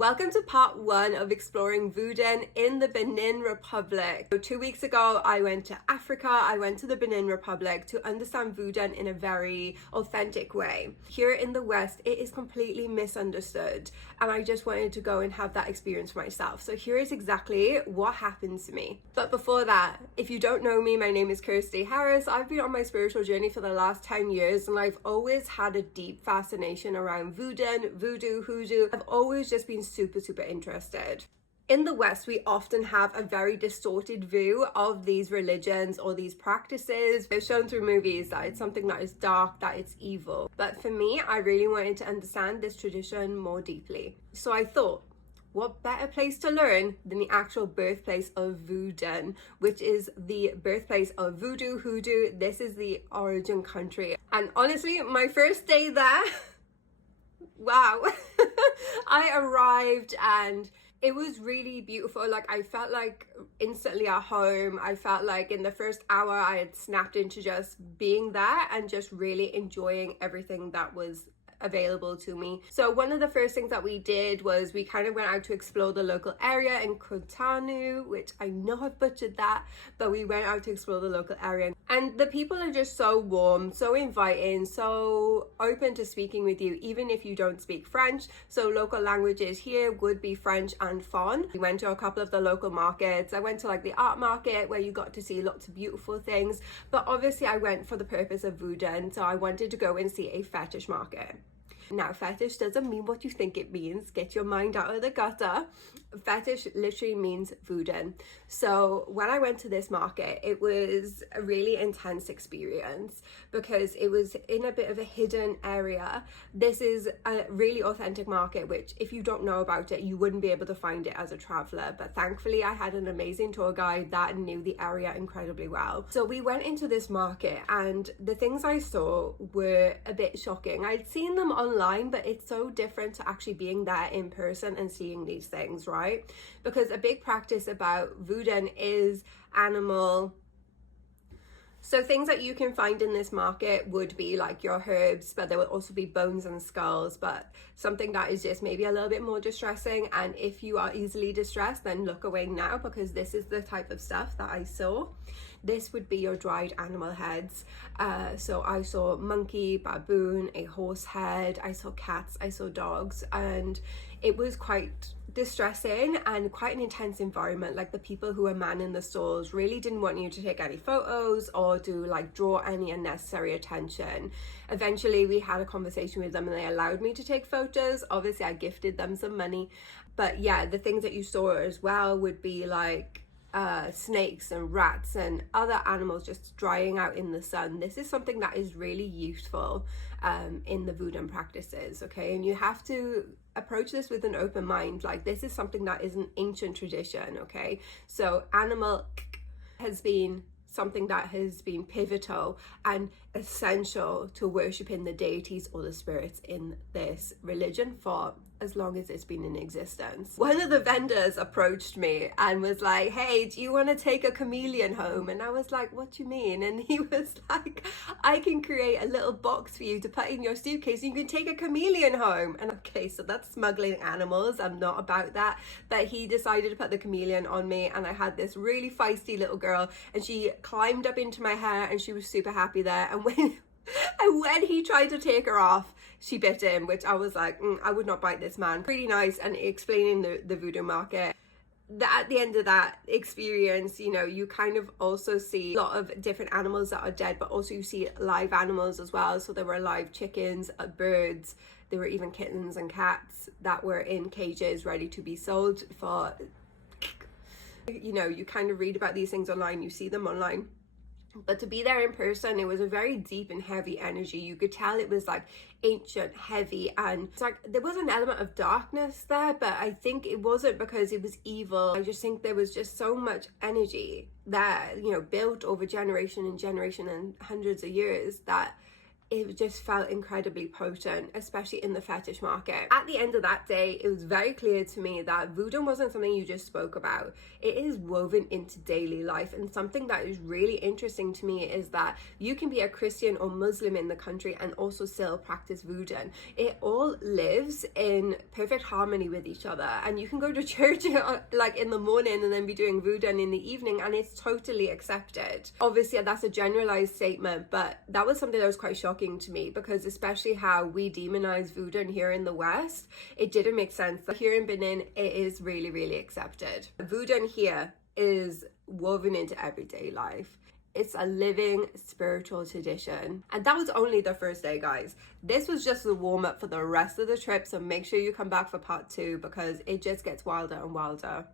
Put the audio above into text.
Welcome to part one of exploring Vodun in the Benin Republic. So 2 weeks ago, I went to Africa. I went to the Benin Republic to understand Vodun in a very authentic way. Here in the West, it is completely misunderstood, and I just wanted to go and have that experience for myself. So here is exactly what happened to me. But before that, if you don't know me, my name is Kirsty Harris. I've been on my spiritual journey for the last 10 years, and I've always had a deep fascination around Vodun, voodoo, hoodoo. I've always just been super interested. In the West, we often have a very distorted view of these religions or these practices. They're shown through movies that it's something that is dark, that it's evil. But for me, I really wanted to understand this tradition more deeply. So I thought, what better place to learn than the actual birthplace of Vodun, which is the birthplace of voodoo, hoodoo. This is the origin country. And honestly, my first day there, wow. I arrived and it was really beautiful. Like, I felt like instantly at home. I felt like in the first hour I had snapped into just being there and just really enjoying everything that was available to me. So one of the first things that we did was we kind of went out to explore the local area in Kotanu, which I know I've butchered that, but we went out to explore the local area. And the people are just so warm, so inviting, so open to speaking with you, even if you don't speak French. So local languages here would be French and Fon. We went to a couple of the local markets. I went to like the art market where you got to see lots of beautiful things. But obviously I went for the purpose of Vodun, so I wanted to go and see a fetish market. Now, fetish doesn't mean what you think it means. Get your mind out of the gutter. Fetish literally means Vodun. So when I went to this market, it was a really intense experience because it was in a bit of a hidden area. This is a really authentic market, which if you don't know about it, you wouldn't be able to find it as a traveler. But thankfully, I had an amazing tour guide that knew the area incredibly well. So we went into this market and the things I saw were a bit shocking. I'd seen them online, but it's so different to actually being there in person and seeing these things, right? Because a big practice about Vodun is animal. So things that you can find in this market would be like your herbs, but there would also be bones and skulls, but something that is just maybe a little bit more distressing. And if you are easily distressed, then look away now, because this is the type of stuff that I saw. This would be your dried animal heads. So I saw monkey, baboon, a horse head, I saw cats, I saw dogs, and it was quite distressing and quite an intense environment. Like, the people who were manning the stalls really didn't want you to take any photos or to like draw any unnecessary attention. Eventually we had a conversation with them and they allowed me to take photos. Obviously I gifted them some money, but yeah, the things that you saw as well would be like snakes and rats and other animals just drying out in the sun. This is something that is really useful in the Vodun practices, okay? And you have to approach this with an open mind. Like, this is something that is an ancient tradition, okay? So animal has been something that has been pivotal and essential to worshiping the deities or the spirits in this religion for as long as it's been in existence. One of the vendors approached me and was like, hey, do you want to take a chameleon home? And I was like, what do you mean? And he was like, I can create a little box for you to put in your suitcase. You can take a chameleon home. And okay, so that's smuggling animals. I'm not about that. But he decided to put the chameleon on me, and I had this really feisty little girl, and she climbed up into my hair and she was super happy there. And when he tried to take her off, she bit him, which I was like, I would not bite this man. Pretty nice, and explaining the voodoo market. At the end of that experience, you know, you kind of also see a lot of different animals that are dead, but also you see live animals as well. So there were live chickens, birds, there were even kittens and cats that were in cages ready to be sold for, you know, you kind of read about these things online, you see them online. But to be there in person, it was a very deep and heavy energy. You could tell it was like ancient, heavy, and it's like there was an element of darkness there, but I think it wasn't because it was evil. I just think there was just so much energy that, you know, built over generation and generation and hundreds of years, that it just felt incredibly potent, especially in the fetish market. At the end of that day, it was very clear to me that Vodun wasn't something you just spoke about. It is woven into daily life. And something that is really interesting to me is that you can be a Christian or Muslim in the country and also still practice Vodun. It all lives in perfect harmony with each other. And you can go to church like in the morning and then be doing Vodun in the evening, and it's totally accepted. Obviously, that's a generalized statement, but that was something that was quite shocking to me, because especially how we demonize Vodun here in the West, it didn't make sense. Here in Benin, it is really, really accepted. Vodun here is woven into everyday life. It's a living spiritual tradition. And that was only the first day, guys. This was just the warm-up for the rest of the trip, so make sure you come back for part 2, because it just gets wilder and wilder.